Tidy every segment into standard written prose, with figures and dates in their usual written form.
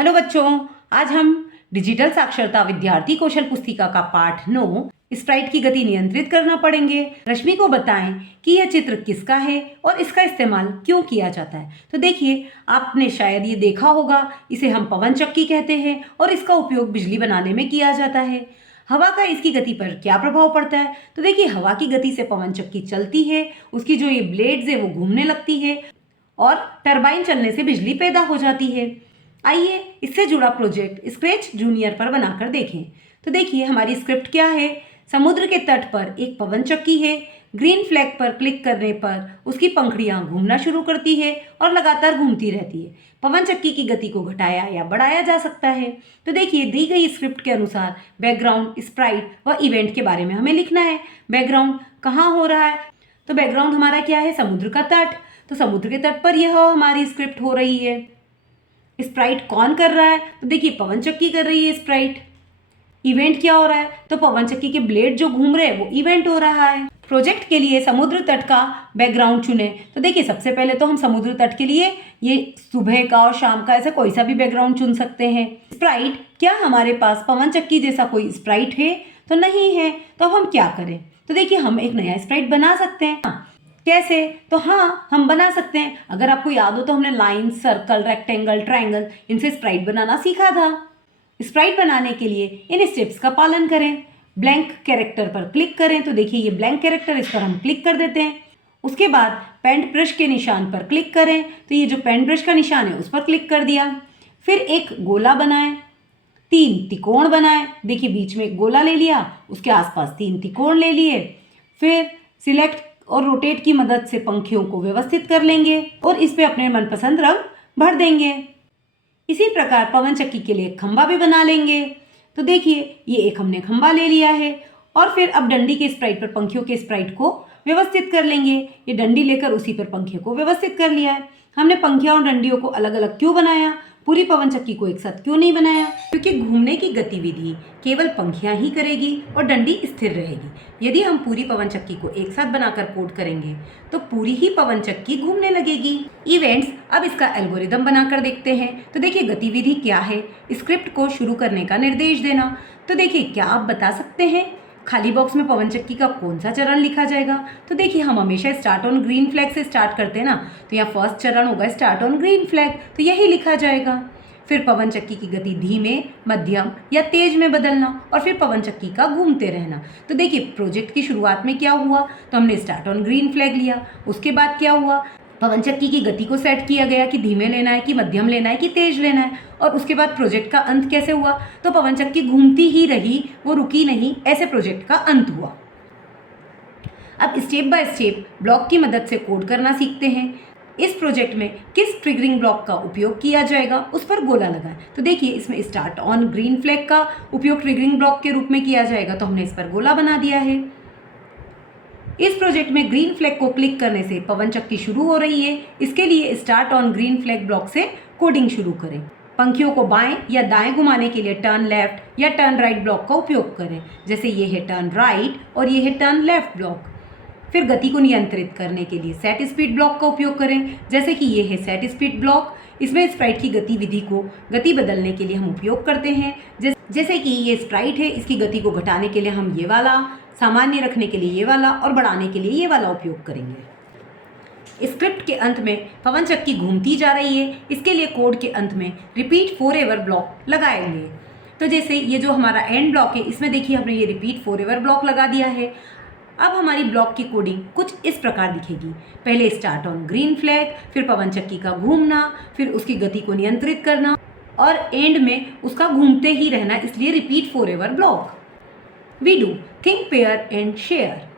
Hello बच्चों, आज हम डिजिटल साक्षरता विद्यार्थी कौशल पुस्तिका का पाठ 9 स्प्राइट की गति नियंत्रित करना पड़ेंगे। रश्मि को बताएं कि यह चित्र किसका है और इसका इस्तेमाल क्यों किया जाता है। तो देखिए, आपने शायद ये देखा होगा, इसे हम पवन चक्की कहते हैं और इसका उपयोग बिजली बनाने में किया जाता है। हवा का इसकी गति पर क्या प्रभाव पड़ता है? तो देखिए, हवा की गति से पवन चक्की चलती है, उसकी जो ये ब्लेड्स है वो घूमने लगती है और टरबाइन चलने से बिजली पैदा हो जाती है। आइए इससे जुड़ा प्रोजेक्ट स्क्रैच जूनियर पर बनाकर देखें। तो देखिए, हमारी स्क्रिप्ट क्या है। समुद्र के तट पर एक पवन चक्की है। ग्रीन फ्लैग पर क्लिक करने पर उसकी पंखुड़ियां घूमना शुरू करती है और लगातार घूमती रहती है। पवन चक्की की गति को घटाया या बढ़ाया जा सकता है। तो देखिए, दी गई स्क्रिप्ट के अनुसार बैकग्राउंड, स्प्राइट व इवेंट के बारे में हमें लिखना है। बैकग्राउंड कहाँ हो रहा है? तो बैकग्राउंड हमारा क्या है? समुद्र का तट। तो समुद्र के तट पर यह हमारी स्क्रिप्ट हो रही है। स्प्राइट कौन कर रहा है? तो देखिए, पवन चक्की कर रही है स्प्राइट। इवेंट क्या हो रहा है? तो पवन चक्की के ब्लेड जो घूम रहे हैं वो इवेंट हो रहा है। प्रोजेक्ट के लिए समुद्र तट का बैकग्राउंड चुने। तो देखिए, सबसे पहले तो हम समुद्र तट के लिए ये सुबह का और शाम का ऐसा कोई सा भी बैकग्राउंड चुन सकते हैं। स्प्राइट, क्या हमारे पास पवन चक्की जैसा कोई स्प्राइट है? तो नहीं है। तो अब हम क्या करें? तो देखिए, हम एक नया स्प्राइट बना सकते हैं। कैसे? तो हाँ, हम बना सकते हैं। अगर आपको याद हो तो हमने लाइन, सर्कल, रेक्टेंगल, ट्रायंगल इनसे स्प्राइट बनाना सीखा था। स्प्राइट बनाने के लिए इन स्टेप्स का पालन करें। ब्लैंक कैरेक्टर पर क्लिक करें। तो देखिए, ये ब्लैंक कैरेक्टर, इस पर हम क्लिक कर देते हैं। उसके बाद पेंट ब्रश के निशान पर क्लिक करें। तो ये जो पेंट ब्रश का निशान है उस पर क्लिक कर दिया। फिर एक गोला बनाएं, 3 त्रिकोण बनाएं। देखिए, बीच में एक गोला ले लिया, उसके आसपास 3 त्रिकोण ले लिए। फिर सिलेक्ट और रोटेट की मदद से पंखियों को व्यवस्थित कर लेंगे और इस पे अपने मनपसंद रंग भर देंगे। इसी प्रकार पवन चक्की के लिए खंबा भी बना लेंगे। तो देखिए, ये एक हमने खंबा ले लिया है और फिर अब डंडी के स्प्राइट पर पंखियों के स्प्राइट को व्यवस्थित कर लेंगे। ये डंडी लेकर उसी पर पंखियों को व्यवस्थित कर लिया है। हमने पंखियों और डंडियों को अलग अलग क्यों बनाया? पूरी पवन चक्की को एक साथ क्यों नहीं बनाया? क्योंकि घूमने की गतिविधि केवल पंखियां ही करेगी और डंडी स्थिर रहेगी। यदि हम पूरी पवन चक्की को एक साथ बनाकर कोड करेंगे तो पूरी ही पवन चक्की घूमने लगेगी। इवेंट्स, अब इसका एल्गोरिदम बनाकर देखते हैं। तो देखिए, गतिविधि क्या है? स्क्रिप्ट को शुरू करने का निर्देश देना। तो देखिए, क्या आप बता सकते हैं खाली बॉक्स में पवन चक्की का कौन सा चरण लिखा जाएगा? तो देखिए, हम हमेशा स्टार्ट ऑन ग्रीन फ्लैग से स्टार्ट करते हैं ना, तो यहाँ फर्स्ट चरण होगा स्टार्ट ऑन ग्रीन फ्लैग, तो यही लिखा जाएगा। फिर पवन चक्की की गति धीमे, मध्यम या तेज में बदलना और फिर पवन चक्की का घूमते रहना। तो देखिए, प्रोजेक्ट की शुरुआत में क्या हुआ? तो हमने स्टार्ट ऑन ग्रीन फ्लैग लिया। उसके बाद क्या हुआ? पवन चक्की की गति को सेट किया गया कि धीमे लेना है, कि मध्यम लेना है, कि तेज लेना है। और उसके बाद प्रोजेक्ट का अंत कैसे हुआ? तो पवन चक्की घूमती ही रही, वो रुकी नहीं, ऐसे प्रोजेक्ट का अंत हुआ। अब स्टेप बाय स्टेप ब्लॉक की मदद से कोड करना सीखते हैं। इस प्रोजेक्ट में किस ट्रिगरिंग ब्लॉक का उपयोग किया जाएगा उस पर गोला लगाएं। तो देखिए, इसमें स्टार्ट ऑन ग्रीन फ्लैग का उपयोग ट्रिगरिंग ब्लॉक के रूप में किया जाएगा, तो हमने इस पर गोला बना दिया है। इस प्रोजेक्ट में ग्रीन फ्लैग को क्लिक करने से पवन चक्की शुरू हो रही है। इसके लिए start on green flag block से कोडिंग शुरू करें। पंखियों को बाएं या दाएं घुमाने के लिए टर्न लेफ्ट या टर्न राइट ब्लॉक का उपयोग करें। जैसे ये है टर्न राइट और ये है टर्न लेफ्ट ब्लॉक। फिर गति को नियंत्रित करने के लिए सेट स्पीड ब्लॉक का उपयोग करें। जैसे कि ये है सेट स्पीड ब्लॉक, इसमें स्प्राइट की गतिविधि को गति बदलने के लिए हम उपयोग करते हैं। जैसे कि ये स्प्राइट है, इसकी गति को घटाने के लिए हम ये वाला, सामान्य रखने के लिए ये वाला और बढ़ाने के लिए ये वाला उपयोग करेंगे। स्क्रिप्ट के अंत में पवन चक्की घूमती जा रही है, इसके लिए कोड के अंत में रिपीट फॉरएवर ब्लॉक लगाएंगे। तो जैसे ये जो हमारा एंड ब्लॉक है, इसमें देखिए हमने ये रिपीट फॉरएवर ब्लॉक लगा दिया है। अब हमारी ब्लॉक की कोडिंग कुछ इस प्रकार दिखेगी। पहले स्टार्ट ऑन ग्रीन फ्लैग, फिर पवन चक्की का घूमना, फिर उसकी गति को नियंत्रित करना और एंड में उसका घूमते ही रहना, इसलिए repeat forever block. We do think, pair and share.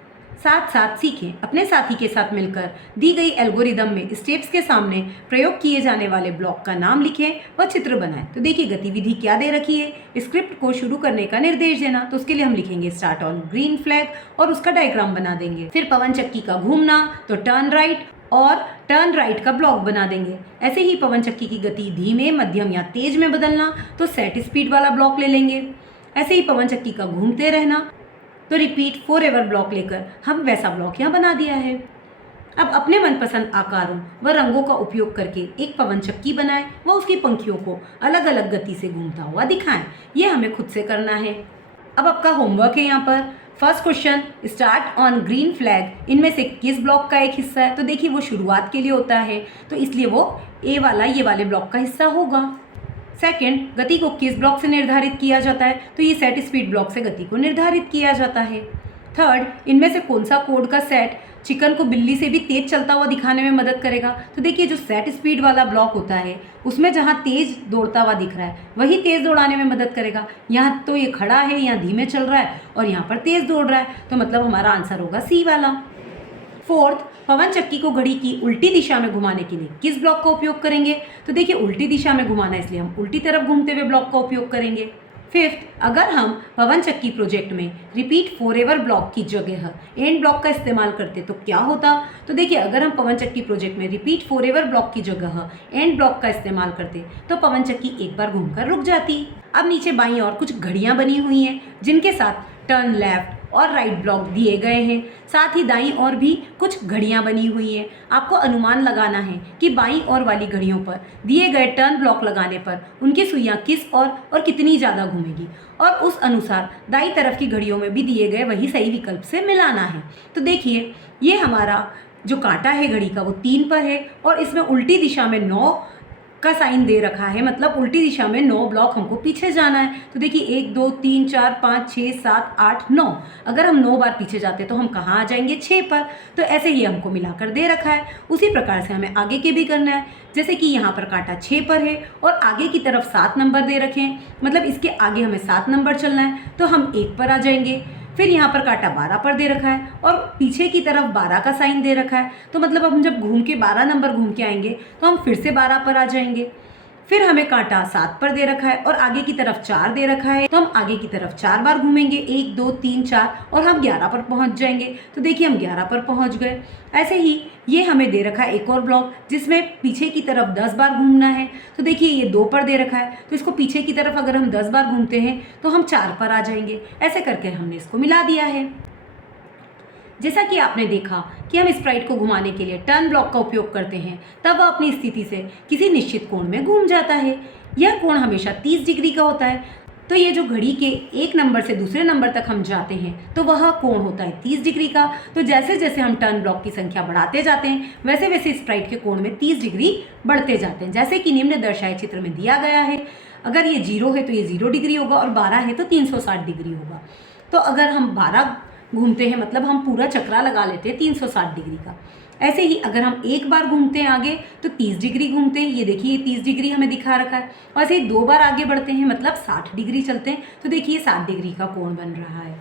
साथ साथ सीखें, अपने साथी के साथ मिलकर दी गई एल्गोरिदम में स्टेप्स के सामने प्रयोग किए जाने वाले ब्लॉक का नाम लिखें व चित्र बनाएं। तो देखिए, गतिविधि क्या दे रखी है? स्क्रिप्ट को शुरू करने का निर्देश देना। तो उसके लिए हम लिखेंगे स्टार्ट ऑन ग्रीन फ्लैग और उसका डायग्राम बना देंगे। फिर पवन चक्की का घूमना, तो टर्न राइट और टर्न राइट का ब्लॉक बना देंगे। ऐसे ही पवन चक्की की गति धीमे, मध्यम या तेज में बदलना, तो सेट स्पीड वाला ब्लॉक ले लेंगे। ऐसे ही पवन चक्की का घूमते रहना, तो रिपीट फॉरएवर ब्लॉक लेकर हम वैसा ब्लॉक यहाँ बना दिया है। अब अपने मनपसंद आकारों व रंगों का उपयोग करके एक पवन चक्की बनाएं व उसकी पंखियों को अलग अलग गति से घूमता हुआ दिखाएं। ये हमें खुद से करना है। अब आपका होमवर्क है यहाँ पर। First question, start on green flag इनमें से किस ब्लॉक का एक हिस्सा है? तो देखिए वो शुरुआत के लिए होता है, तो इसलिए वो ए वाला ये वाले ब्लॉक का हिस्सा होगा। सेकंड, गति को किस ब्लॉक से निर्धारित किया जाता है? तो ये सेट स्पीड ब्लॉक से गति को निर्धारित किया जाता है। थर्ड, इनमें से कौन सा कोड का सेट चिकन को बिल्ली से भी तेज चलता हुआ दिखाने में मदद करेगा? तो देखिए जो सेट स्पीड वाला ब्लॉक होता है उसमें जहाँ तेज दौड़ता हुआ दिख रहा है वही तेज दौड़ाने में मदद करेगा। यहाँ तो ये खड़ा है, यहाँ धीमे चल रहा है और यहाँ पर तेज दौड़ रहा है, तो मतलब हमारा आंसर होगा सी वाला। फोर्थ, पवन चक्की को घड़ी की उल्टी दिशा में घुमाने के लिए किस ब्लॉक का उपयोग करेंगे? तो देखिए उल्टी दिशा में घुमाना इसलिए हम उल्टी तरफ घूमते हुए ब्लॉक का उपयोग करेंगे। फिफ्थ, अगर हम पवन चक्की प्रोजेक्ट में रिपीट फॉरएवर ब्लॉक की जगह एंड ब्लॉक का इस्तेमाल करते तो क्या होता? तो देखिए अगर हम पवन चक्की प्रोजेक्ट में रिपीट फॉरएवर ब्लॉक की जगह एंड ब्लॉक का इस्तेमाल करते तो पवन चक्की एक बार घूमकर रुक जाती। अब नीचे बाईं ओर कुछ घड़ियां बनी हुई हैं जिनके साथ टर्न लेफ्ट और राइट ब्लॉक दिए गए हैं। साथ ही दाईं ओर भी कुछ घड़ियां बनी हुई हैं। आपको अनुमान लगाना है कि बाईं ओर वाली घड़ियों पर दिए गए टर्न ब्लॉक लगाने पर उनकी सुइयां किस और कितनी ज़्यादा घूमेगी, और उस अनुसार दाईं तरफ की घड़ियों में भी दिए गए वही सही विकल्प से मिलाना है। तो देखिए ये हमारा जो कांटा है घड़ी का वो 3 पर है और इसमें उल्टी दिशा में 9 का साइन दे रखा है, मतलब उल्टी दिशा में 9 ब्लॉक हमको पीछे जाना है। तो देखिए 1 2 3 4 5 6 7 8 9, अगर हम 9 बार पीछे जाते तो हम कहाँ आ जाएंगे? 6 पर। तो ऐसे ही हमको मिलाकर दे रखा है, उसी प्रकार से हमें आगे के भी करना है। जैसे कि यहाँ पर कांटा 6 पर है और आगे की तरफ 7 नंबर दे रखे हैं, मतलब इसके आगे हमें 7 नंबर चलना है, तो हम 1 पर आ जाएंगे। फिर यहाँ पर कांटा 12 पर दे रखा है और पीछे की तरफ 12 का साइन दे रखा है, तो मतलब हम जब घूम के 12 नंबर घूम के आएंगे तो हम फिर से 12 पर आ जाएंगे। फिर हमें कांटा 7 पर दे रखा है और आगे की तरफ 4 दे रखा है, तो हम आगे की तरफ 4 बार घूमेंगे, 1 2 3 4, और हम 11 पर पहुंच जाएंगे। तो देखिए हम 11 पर पहुंच गए। ऐसे ही ये हमें दे रखा है एक और ब्लॉक जिसमें पीछे की तरफ 10 बार घूमना है। तो देखिए ये 2 पर दे रखा है, तो इसको पीछे की तरफ अगर हम 10 बार घूमते हैं तो हम 4 पर आ जाएंगे। ऐसे करके हमने इसको मिला दिया है। जैसा कि आपने देखा कि हम स्प्राइट को घुमाने के लिए टर्न ब्लॉक का उपयोग करते हैं, तब वह अपनी स्थिति से किसी निश्चित कोण में घूम जाता है। यह कोण हमेशा 30 डिग्री का होता है। तो ये जो घड़ी के एक नंबर से दूसरे नंबर तक हम जाते हैं तो वह कोण होता है 30 डिग्री का। तो जैसे जैसे हम टर्न ब्लॉक की संख्या बढ़ाते जाते हैं वैसे वैसे स्प्राइट के कोण में 30 डिग्री बढ़ते जाते हैं, जैसे कि निम्न दर्शाए चित्र में दिया गया है। अगर ये 0 है तो ये 0 डिग्री होगा और 12 है तो 360 डिग्री होगा। तो अगर हम 12 घूमते हैं मतलब हम पूरा चक्रा लगा लेते हैं 360 डिग्री का। ऐसे ही अगर हम एक बार घूमते हैं आगे तो 30 डिग्री घूमते हैं, ये देखिए 30 डिग्री हमें दिखा रखा है। और ऐसे ही 2 बार आगे बढ़ते हैं मतलब 60 डिग्री चलते हैं, तो देखिए 60 डिग्री का कोण बन रहा है।